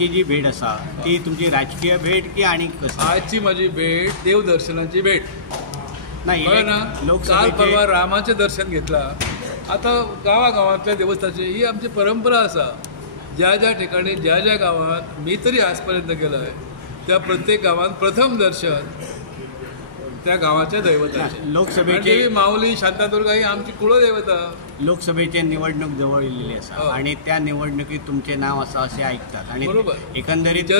आजची जी भेट असा ती तुमची राजकीय भेट की आणि आजची माझी भेट देवदर्शनाची भेट नाही ना. काल परवा रामाचे दर्शन घेतला. आता गावागावातल्या देवस्थानाची ही आमची परंपरा असा. ज्या ज्या ठिकाणी ज्या ज्या गावात मी तरी आजपर्यंत गेलो आहे त्या प्रत्येक गावात प्रथम दर्शन त्या गावाच्या दैवताचे. लोकसभेची माऊली शांतादुर्गा ही आमची कुलदेवता. लोकसभेची निवडणूक जवळ येलेली असा आणि त्या निवडणुकीत तुमचे नाव असं असे ऐकतात आणि एकंदरीत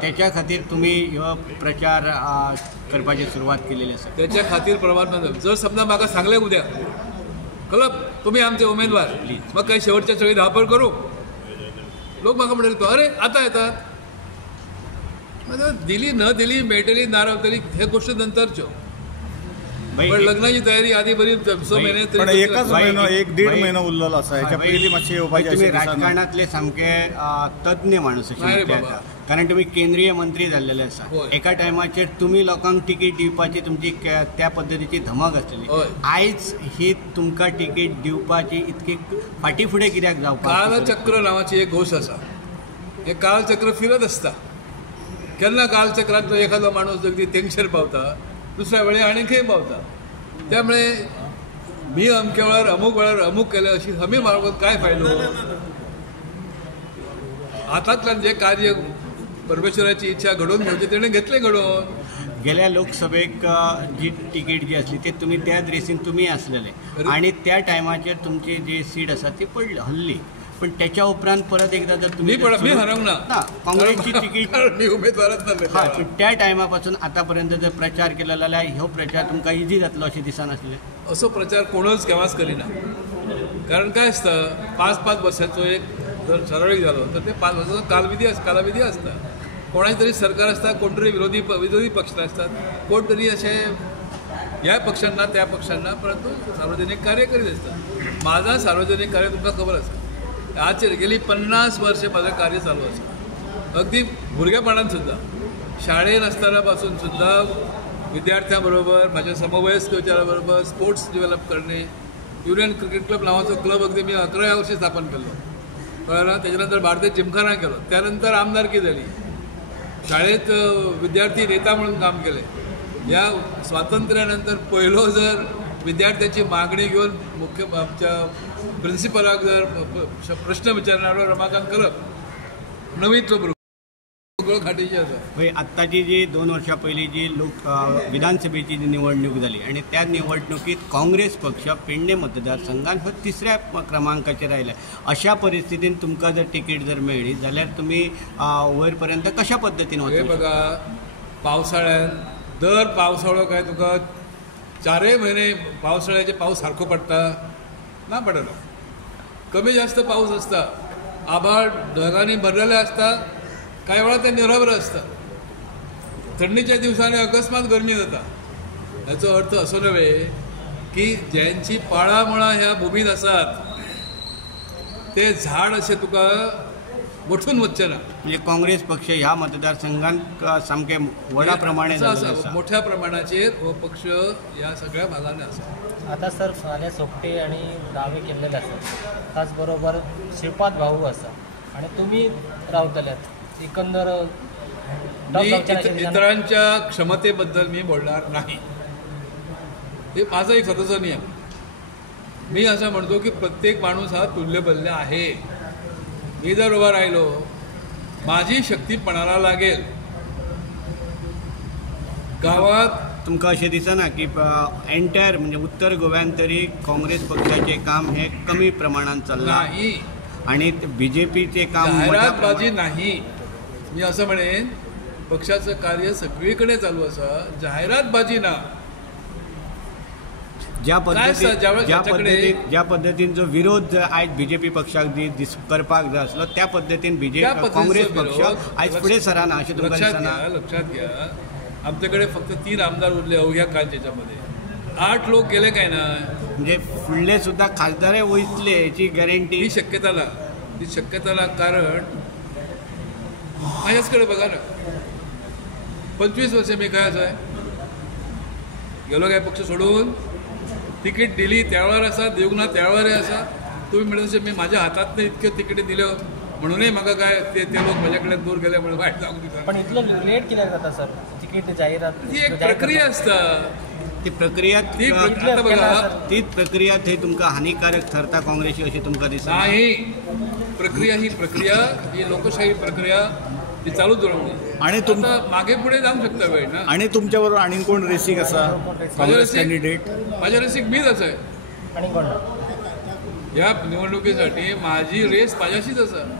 त्याच्या खातीर तुम्ही ह्यो प्रचार करपाची सुरवात केलेली असा. त्याच्या खातीर प्रमाण जर समजा म्हाका सांगले उद्या कळप तुम्ही आमचे उमेदवार मग काही शेवटच्या सगळी धावपळ करू लोक म्हाका म्हणले तो अरे आता येतात दिली न दिली मेळटली ना रावतली हे गोष्ट नंतरच्यो. पण लग्नाची तयारी आधी बरी 6 महिने तरी एकच महिनो 1-1.5 महिनो उरलेलो आसा. हेच्या पयलीं मातशें येवपाचें तुम्ही राजकारणातले सामके तज्ञ माणूस अशें कारण तुम्ही केंद्रीय मंत्री जाल्लेले आसा. एका टायमाचेर तुम्ही लोकांक तिकीट दिवपाची तुमची त्या पद्दतीची धमक आसलेली. आयज ही तुमकां तिकीट दिवपाची इतकी फाटी फुडें कित्याक जावपाक. कालचक्र नावाची एक घोश आसा. हे कालचक्र फिरत आसता. केन्ना कालचक्रांतलो एखादो माणूस अगदी तेंगशेर पावता दुसऱ्या वेळी आणखीय पावता. त्यामुळे मी अमके वेळार अमूक केलं अशी हमी मागून काय फायदो. हातांतल्यान जे कार्य परमेश्वराची इच्छा घडोवन घेवची तेणें घेतलें घडोवन. गेल्या लोकसभेक जी तिकीट जी असली ते तुम्ही त्या ड्रेसीन तुम्ही असलेले आणि त्या टायमाचेर तुमची जी सीट आसा ती पडली हल्ली. पण त्याच्या उपरांत परत एकदा जर तुम्ही हरवंक ना काँग्रेसची तिकीट मी उमेदवारच त्या टायमापासून आतापर्यंत जर प्रचार केला जाल्यार ह्यो प्रचार तुमकां इजी जातलो अशें दिसनासलें. असो प्रचार कोणूच केव्हाच करिना. कारण काय असतं 5-5 वर्सांचो एक जर ठरावीक जालो तर ते 5 वर्सांचो कालविधी असता. कोणाचे तरी सरकार असता कोण तरी विरोधी पक्ष असतात कोण तरी असे ह्या पक्षांना त्या पक्षांना परंतु सार्वजनिक कार्य करीत असतात. माझा सार्वजनिक कार्य तुमकां खबर आसा. आज गेली 50 वर्षे माझं कार्य चालू असतं. अगदी भुरगेपणान सुद्धा शाळेत असताना पासून सुद्धा विद्यार्थ्यांबरोबर माझ्या समवयस्क विचाराबरोबर स्पोर्ट्स डेव्हलप करणे. युनियन क्रिकेट क्लब नावाचा क्लब अगदी मी 11व्या वर्षी स्थापन केलो. कळलं. त्याच्यानंतर भारतीय जिमखाना केलो. त्यानंतर आमदारकी झाली. शाळेत विद्यार्थी नेता म्हणून काम केले. या स्वातंत्र्यानंतर पहिलो जर विद्यार्थ्याची मागणी घेऊन मुख्य आमच्या प्रिन्सिपलाक जर प्रश्न विचारणारो रमाकांत करप नवीन खाटीची आसा. आत्ताची जी 2 वर्सां पयलीं जी विधानसभेची जी निवडणूक जाली आणि त्या निवडणुकीत काँग्रेस पक्ष पेडणे मतदारसंघात हो 3ऱ्या क्रमांकाचेर आयला. अशा परिस्थितीन तुमकां जर तिकीट जर मेळ्ळी जाल्यार तुमी वयर पर्यंत कशा पद्दतीन वचूंक. बघा पावसाळ्यात दर पावसाळो काय तुका 4 महिने पावसाळ्याचे पाऊस सारको पडटा ना पडना. कमी जास्त पाऊस असता. आभाळ ढगांनी भरलेले असता. काही वेळा ते निरभ्र असतात. थंडीच्या दिवसांनी अकस्मात गरमी जाता. याचो अर्थ असो नव्हे की ज्यांची पाळामळा ह्या भूमीत असतात ते झाड असे तुका वठून वचचे ना. म्हणजे काँग्रेस पक्ष ह्या मतदारसंघात सामके व्हडा प्रमाणे मोठ्या प्रमाणाचेर हो पक्ष या सगळ्या भागांनी आसा. आता सर फाल्यां सोपटे आणि दावे केल्लेले आसात. त्याच बरोबर श्रीपाद भाऊ आसा आणि तुम्ही रावतल्यात. एकंदर इतरांच्या क्षमतेबद्दल मी बोलणार नाही. हे माझा एक स्वतःचा नियम. मी असं म्हणतो की प्रत्येक माणूस हा तुल्यबल्य आहे. मी जर उभा राहिलो माझी शक्ती पणाला लागेल. गावात तुमकां अशें दिसना की एंटायर म्हणजे उत्तर गोव्यात तरी काँग्रेस पक्षाचे काम हे कमी प्रमाणात चालला नाही आणि बीजेपीचे काम जाहिरातबाजी नाही. मी असं म्हणेन पक्षाचं कार्य सगळीकडे चालू असा. जाहिरातबाजी ना. ज्या पद्धतीन जो विरोध आज बीजेपी पक्षाक करपाक जाय आसलो त्या पद्धतीन बीजेपी काँग्रेस पक्ष आज फुडें सराना अशें तुमकां दिसना. लक्षात घ्या आमच्याकडे फक्त 3 आमदार उरले अवघ्या काळच्यामध्ये. 8 लोक गेले काय ना. म्हणजे फुडले सुद्धा खासदार वयतले याची गॅरंटी ही शक्यता ना. कारण माझ्याचकडे बघा ना 25 वर्ष मी काय असं गेलो काय पक्ष सोडून. तिकीट दिली त्यावेळेवर असा देऊना त्यावेळेवर असा. तुम्ही म्हणत मी माझ्या हातात इतक्यो तिकीटी दिल्यो म्हणूनय म्हाका काय ते लोक म्हज्या कडल्यान दूर गेले म्हणून वायट जावंक दिता. पण इतलो लेट कित्याक जाता सर तिकीट जाहिरात ती एक प्रक्रिया आसता. ती प्रक्रिया आता बघा तीच प्रक्रिया थंय तुमकां हानिकारक ठरता काँग्रेसी अशी तुमकां दिसता. नाही, प्रक्रिया ही लोकशाही प्रक्रिया ती चालूच उरली. आणि आता मागे पुढे जावंक शकता वेळ ना. आणि तुमच्या बरोबर आणि कोण रेसीक आसा काँग्रेस कॅन्डिडेट? माझ्या रसीक मीच आसाय. आणि कोण ह्या निवडणुकीसाठी माझी रेस माझ्याशीच आसा.